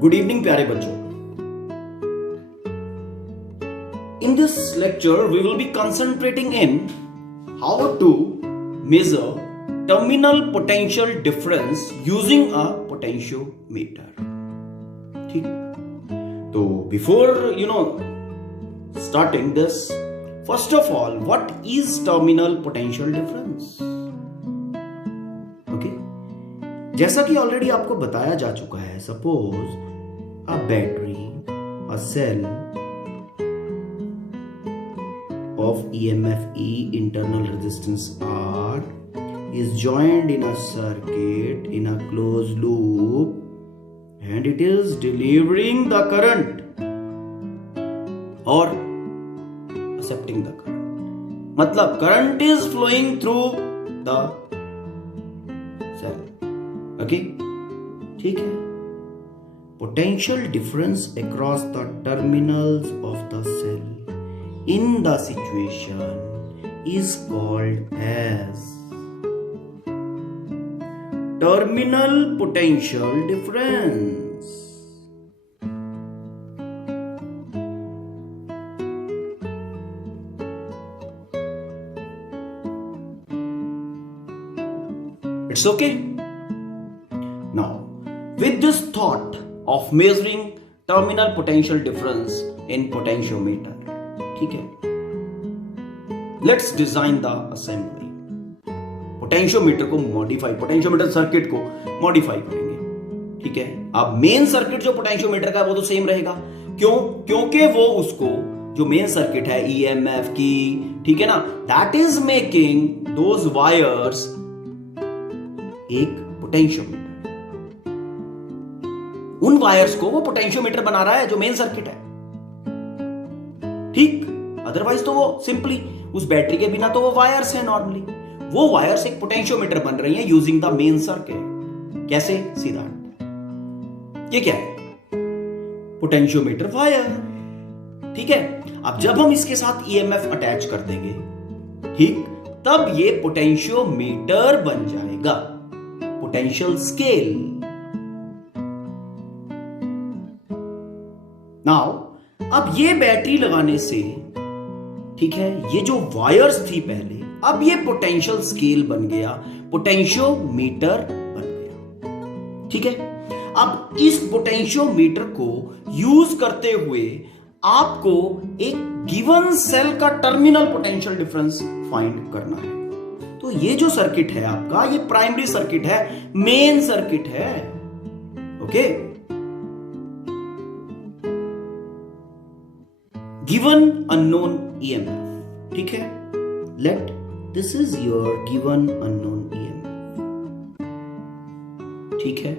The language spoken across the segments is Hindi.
गुड इवनिंग प्यारे बच्चों। In this lecture we will be concentrating in how to measure terminal potential difference using a potentiometer। ठीक, तो before starting this, first of all, what is terminal potential difference? Okay, जैसा कि ऑलरेडी आपको बताया जा चुका है, suppose a battery, a cell of EMF E, internal resistance R, is joined in a circuit in a closed loop and it is delivering the current or accepting the current। मतलब current is flowing through the cell। Okay, ठीक है। Potential difference across the terminals of the cell in the situation is called as terminal potential difference। It's okay? Now, with this thought of measuring terminal potential difference in potentiometer, ठीक है, let's design the assembly। Potentiometer को मॉडिफाई, पोटेंशियोमीटर सर्किट को मॉडिफाई करेंगे। ठीक है, अब मेन सर्किट जो पोटेंशियोमीटर का वो तो सेम रहेगा। क्यों? क्योंकि वो उसको जो मेन सर्किट है ईएमएफ की, ठीक है ना, that is making those wires एक पोटेंशियोमीटर। उन वायर्स को वो पोटेंशियोमीटर बना रहा है जो मेन सर्किट है। ठीक, अदरवाइज तो वो सिंपली उस बैटरी के बिना तो वो वायर्स है नॉर्मली। वो वायर्स एक पोटेंशियोमीटर बन रही हैं यूजिंग द मेन सर्किट। कैसे? सीधा, ये क्या है? Potentiometer wire. ठीक है, अब जब हम इसके साथ ईएमएफ अटैच कर देंगे, ठीक, तब ये पोटेंशियोमीटर बन जाएगा, पोटेंशियल स्केल। नाउ अब ये बैटरी लगाने से, ठीक है, ये जो वायर्स थी पहले, अब ये पोटेंशियल स्केल बन गया, पोटेंशियोमीटर बन गया। ठीक है, अब इस पोटेंशियोमीटर को यूज करते हुए आपको एक गिवन सेल का टर्मिनल पोटेंशियल डिफरेंस फाइंड करना है। तो ये जो सर्किट है आपका, ये प्राइमरी सर्किट है, मेन सर्किट है। Okay, given unknown EMF. ठीक है, let this is your given unknown EMF. ठीक है,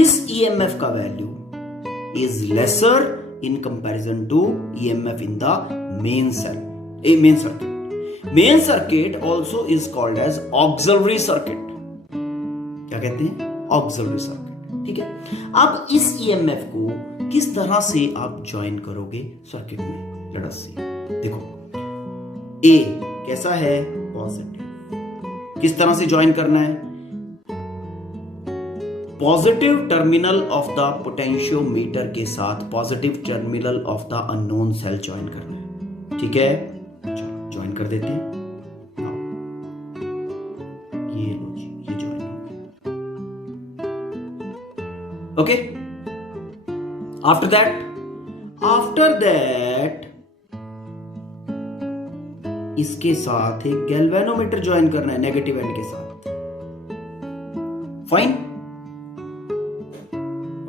इस ईएमएफ का value is lesser in comparison to EMF in the main cell, main circuit. Main circuit also is called as auxiliary circuit. क्या कहते हैं? Auxiliary circuit. ठीक है, अब इस ईएमएफ को किस तरह से आप ज्वाइन करोगे सर्किट में? लेट अस सी। देखो, ए कैसा है? पॉजिटिव। किस तरह से ज्वाइन करना है? Positive terminal of the potentiometer के साथ positive terminal of the unknown cell join करना है। ठीक है, चलो ज्वाइन कर देते हैं। ये लो जी, ये ज्वाइन हो गया। ओके, आफ्टर दैट इसके साथ एक गैल्वेनोमीटर ज्वाइन करना है नेगेटिव एंड के साथ। फाइन,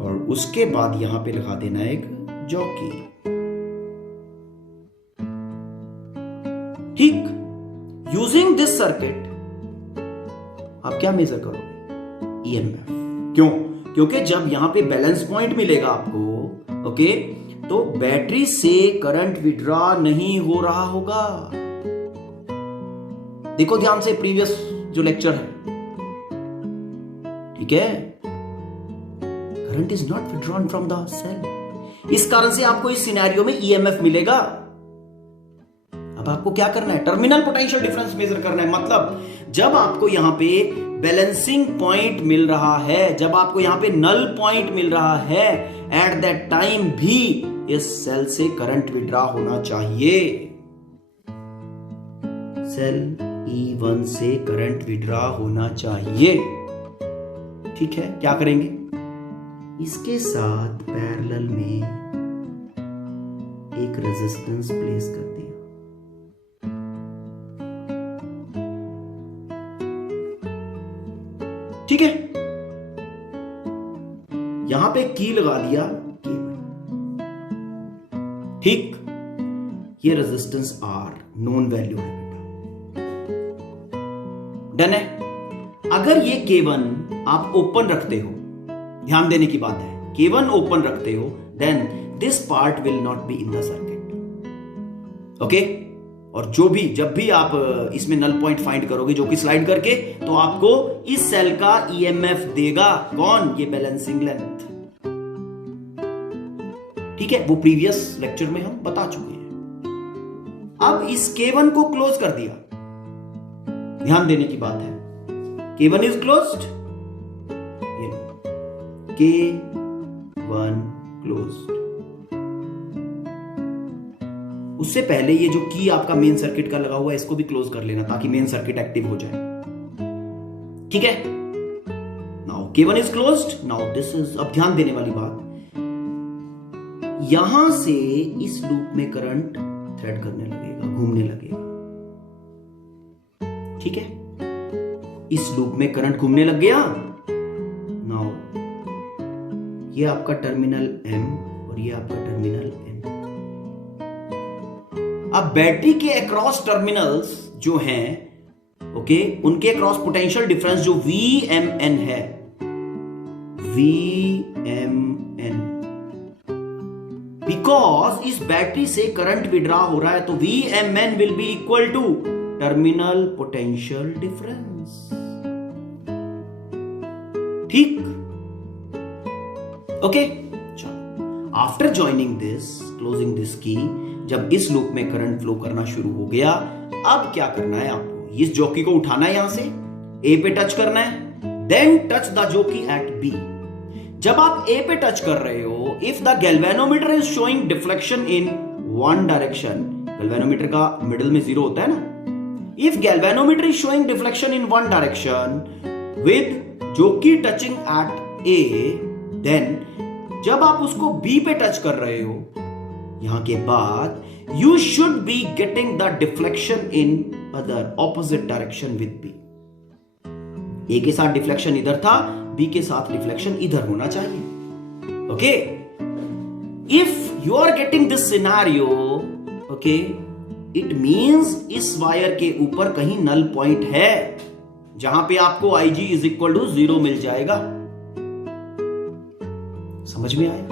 और उसके बाद यहां पे लगा देना एक जॉकी। ठीक, यूजिंग दिस सर्किट आप क्या मेजर करोगे? ईएमएफ। क्यों? क्योंकि जब यहां पे बैलेंस पॉइंट मिलेगा आपको, ओके, तो बैटरी से करंट विड्रॉ नहीं हो रहा होगा। देखो ध्यान से प्रीवियस जो लेक्चर है, ठीक है, current is not withdrawn from the cell. इस कारण से आपको इस सिनेरियो में ईएमएफ मिलेगा। अब आपको क्या करना है? टर्मिनल पोटेंशियल डिफरेंस मेजर करना है। मतलब जब आपको यहां पे बैलेंसिंग पॉइंट मिल रहा है, जब आपको यहां पे नल पॉइंट मिल रहा है, एट दैट टाइम भी इस सेल से करंट विड्रॉ होना चाहिए। सेल E1 से करंट विड्रॉ होना चाहिए। ठीक है, क्या करेंगे? इसके साथ पैरेलल में एक रेजिस्टेंस प्लेस कर दिया। ठीक है, यहां पे की लगा दिया केवल। ठीक, ये रेजिस्टेंस R नोन वैल्यू है बेटा। डन है। अगर ये K1 आप ओपन रखते हो, ध्यान देने की बात है, K1 ओपन रखते हो, then this part will not be in the circuit. Okay, और जब भी आप इसमें नल पॉइंट फाइंड करोगे, जो कि स्लाइड करके, तो आपको इस सेल का ईएमएफ देगा। कौन? ये बैलेंसिंग लेंथ। ठीक है, वो प्रीवियस लेक्चर में हम बता चुके हैं। अब इस K1 को क्लोज कर दिया। ध्यान देने की बात है, K1 is closed, K1 closed. उससे पहले ये जो की आपका मेन सर्किट का लगा हुआ है, इसको भी क्लोज कर लेना ताकि मेन सर्किट एक्टिव हो जाए। ठीक है, now K1 is closed. Now this is, अब ध्यान देने वाली बात, यहां से इस लूप में करंट थ्रेड करने लगेगा, घूमने लगेगा। ठीक है, इस लूप में करंट घूमने लग गया। नाउ ये आपका टर्मिनल M और ये आपका टर्मिनल N। अब बैटरी के अक्रॉस टर्मिनल्स जो हैं, ओके, उनके अक्रॉस पोटेंशियल डिफरेंस जो VMN है, VMN, बिकॉज इस बैटरी से करंट विड्रॉ हो रहा है, तो VMN will be equal to terminal potential difference. ठीक, okay. After joining this, closing this key, जब इस लूप में करंट फ्लो करना शुरू हो गया, अब क्या करना है आपको? इस जॉकी को उठाना है, यहां से A पे टच करना है, then touch the jockey at B। जब आप A पे टच कर रहे हो, if the galvanometer is showing deflection in one direction, galvanometer का मिडिल में 0 होता है ना, if galvanometer is showing deflection in one direction with jockey touching at A, देन जब आप उसको B पे टच कर रहे हो, यहां के बाद you should be getting the deflection in other opposite direction with B। A के साथ डिफ्लेक्शन इधर था, B के साथ डिफ्लेक्शन इधर होना चाहिए। Okay, if you are getting this scenario, okay, it means इस वायर के ऊपर कहीं नल पॉइंट है, जहां पे आपको IG इज इक्वल टू 0 मिल जाएगा। समझ में आया?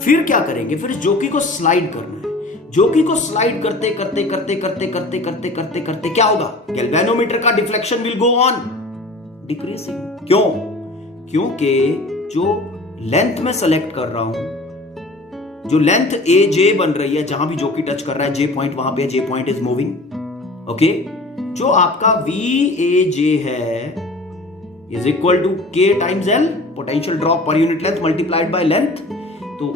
फिर क्या करेंगे? फिर जॉकी को स्लाइड करना है। जॉकी को स्लाइड करते करते करते करते करते करते करते करते क्या होगा? गैल्वेनोमीटर का deflection will go on decreasing. क्यों? क्योंकि जो लेंथ में सेलेक्ट कर रहा हूं, जो लेंथ AJ बन रही है, जहां भी जॉकी टच कर रहा है, J पॉइंट वहां पे, J point is moving. Okay, जो आपका VAJ है is equal to K times L, potential drop per unit length multiplied by length. तो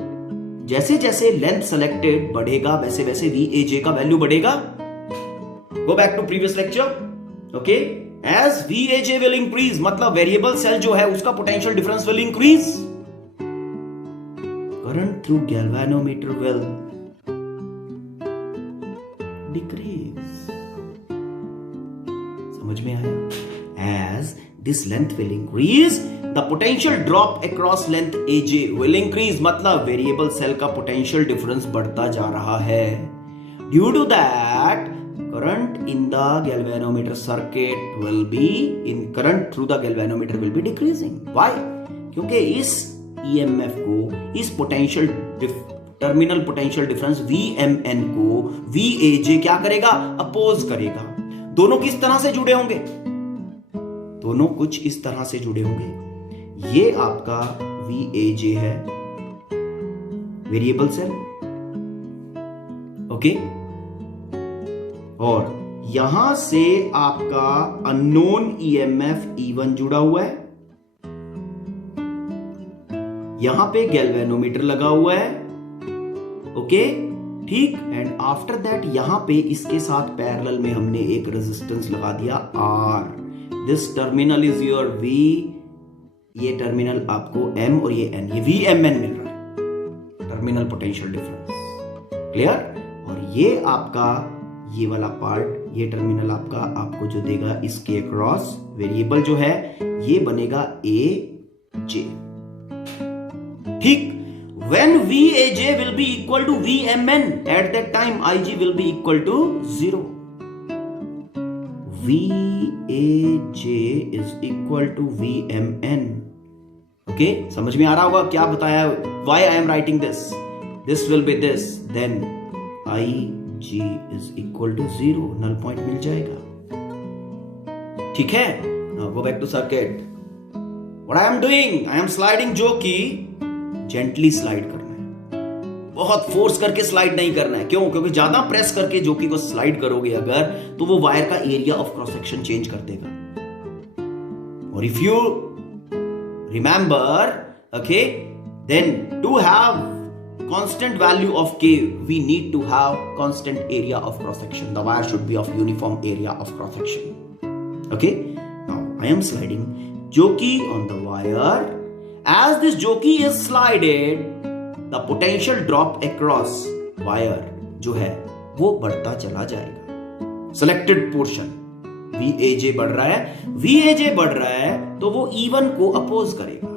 जैसे जैसे लेंथ सेलेक्टेड बढ़ेगा, वैसे वैसे VAJ का वैल्यू बढ़ेगा। Go back to previous lecture. Okay, as VAJ will increase, मतलब वेरिएबल सेल जो है उसका potential difference will increase, current through galvanometer will decrease. समझ में आया? As this length will increase, the potential drop across length AJ will increase, मतलब वेरिएबल सेल का पोटेंशियल डिफरेंस बढ़ता जा रहा है। Due to that, current in the galvanometer circuit will be current through the galvanometer will be decreasing. Why? क्योंकि इस EMF को, इस potential terminal potential difference VMN को VAJ क्या करेगा? अपोज करेगा। दोनों किस तरह से जुड़े होंगे? दोनों कुछ इस तरह से जुड़े होंगे। ये आपका VAJ है, वेरिएबल सेल, ओके, और यहां से आपका अननोन ईएमएफ E1 जुड़ा हुआ है, यहां पे गैल्वेनोमीटर लगा हुआ है, ओके ठीक। एंड आफ्टर दैट यहां पे इसके साथ पैरेलल में हमने एक रेजिस्टेंस लगा दिया R। This terminal is your V, ये टर्मिनल आपको M और ये N, ये VMN मिल रहा है, टर्मिनल पोटेंशियल डिफरेंस, क्लियर। और ये आपका ये वाला पार्ट, ये टर्मिनल आपको जो देगा इसके अक्रॉस वेरिएबल जो है ये बनेगा AJ, ठीक। When VAJ will be equal to VMN, at that time IG will be equal to 0. VAJ is equal to VMN. Okay, समझ में आ रहा होगा क्या बताया? Why I am writing this? This will be this. Then IG is equal to 0. Null point मिल जाएगा, ठीक है। Now go back to circuit. What I am doing? I am sliding जो कि जेंटली स्लाइड करना है, बहुत फोर्स करके स्लाइड नहीं करना है। क्यों? क्योंकि ज्यादा प्रेस करके जोकी को स्लाइड करोगे अगर, तो वो वायर का area of cross section change कर देगा। और if you remember, okay, then to have constant value of K, we need to have constant area of cross section. The wire should be of uniform area of cross section, okay. Now I am sliding jockey on the wire. As this jockey is slided, the potential drop across wire जो है वो बढ़ता चला जाएगा। Selected portion VAJ बढ़ रहा है, VAJ बढ़ रहा है तो वो E1 को अपोज करेगा,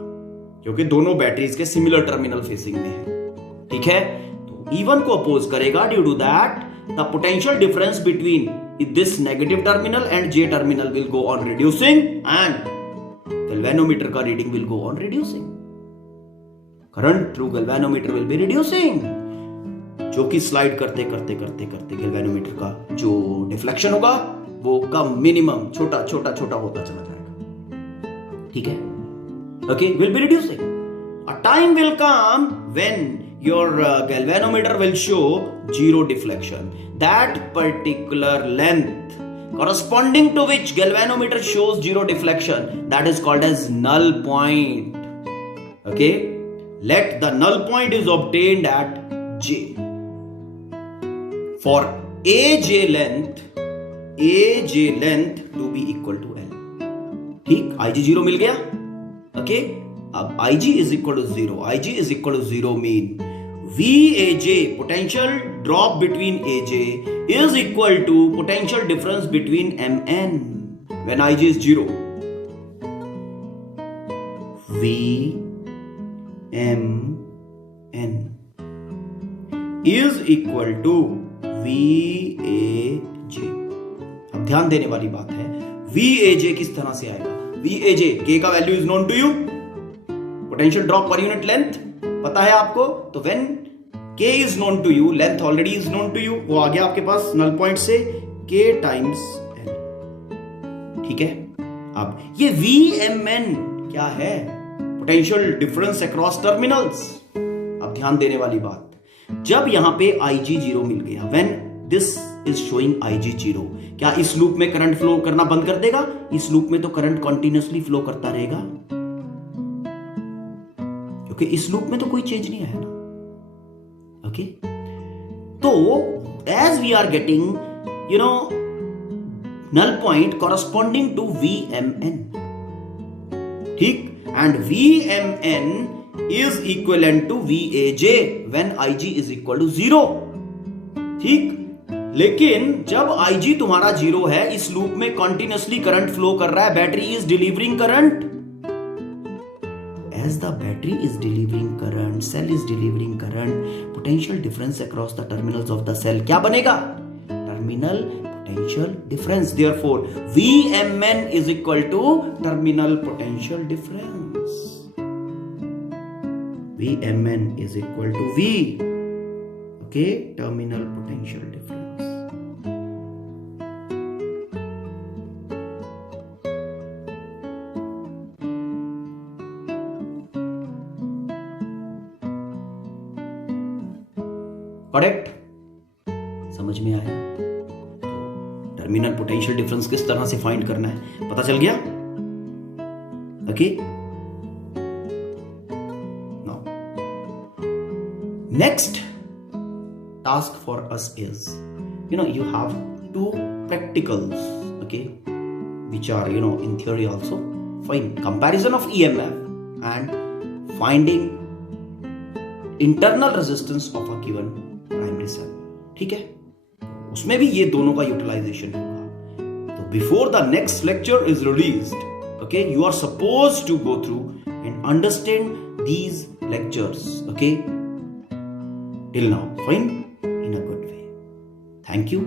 क्योंकि दोनों बैटरीज के सिमिलर टर्मिनल फेसिंग में है, ठीक है। तो E1 को अपोज करेगा, due to that the potential difference between this negative terminal and J terminal will go on reducing and galvanometer का reading will go on reducing. Current through galvanometer will be reducing. जो कि स्लाइड करते करते करते करते galvanometer का जो डिफ्लेक्शन होगा वो कम, मिनिमम, छोटा छोटा छोटा होता चला जाएगा, ठीक है। Okay, will be reducing. A time will come when your galvanometer will show zero deflection. That particular length corresponding to which galvanometer shows zero deflection, that is called as null point. Okay, let the null point is obtained at J. For AJ length to be equal to L, ठीक। IG 0 मिल गया, okay। अब IG is equal to 0, IG is equal to 0 mean VAJ, potential drop between AJ, is equal to potential difference between MN when IG is 0. VMN is equal to VAJ. अब ध्यान देने वाली बात है, VAJ किस तरह से आएगा? VAJ, K का value is known to you, potential drop per unit length पता है आपको, तो when K is known to you, length already is known to you, वो आ गया आपके पास नल पॉइंट से K times L, ठीक है। अब ये VMN क्या है? Potential difference across terminals. अब ध्यान देने वाली बात, जब यहां पे IG 0 मिल गया, when this is showing IG 0, क्या इस लूप में करंट फ्लो करना बंद कर देगा? इस लूप में तो करंट कंटिन्यूअसली फ्लो करता रहेगा, क्योंकि इस लूप में तो कोई चेंज नहीं आया ना, ओके। तो as we are getting, you know, null point corresponding to VMN, ठीक, and VMN is equivalent to VAJ when IG is equal to 0, ठीक। लेकिन जब IG तुम्हारा 0 है, इस लूप में कंटिन्यूअसली करंट फ्लो कर रहा है, battery is delivering current. As the battery is delivering current, cell is delivering current, potential difference across the terminals of the cell क्या bनेगा? Terminal potential difference. Therefore, VMN is equal to terminal potential difference. VMN is equal to V. Okay, terminal potential difference. Correct? समझ में आया? टर्मिनल पोटेंशियल डिफरेंस किस तरह से फाइंड करना है पता चल गया? Okay, now next task for us is, you have two practicals, okay, which are, in theory also fine. Comparison of EMF and finding internal resistance of a given primary cell. ठीक है, उसमें भी ये दोनों का यूटिलाइजेशन होगा. तो before the next lecture is released, okay, you are supposed to go through and understand these lectures, okay, till now, fine, in a good way. Thank you.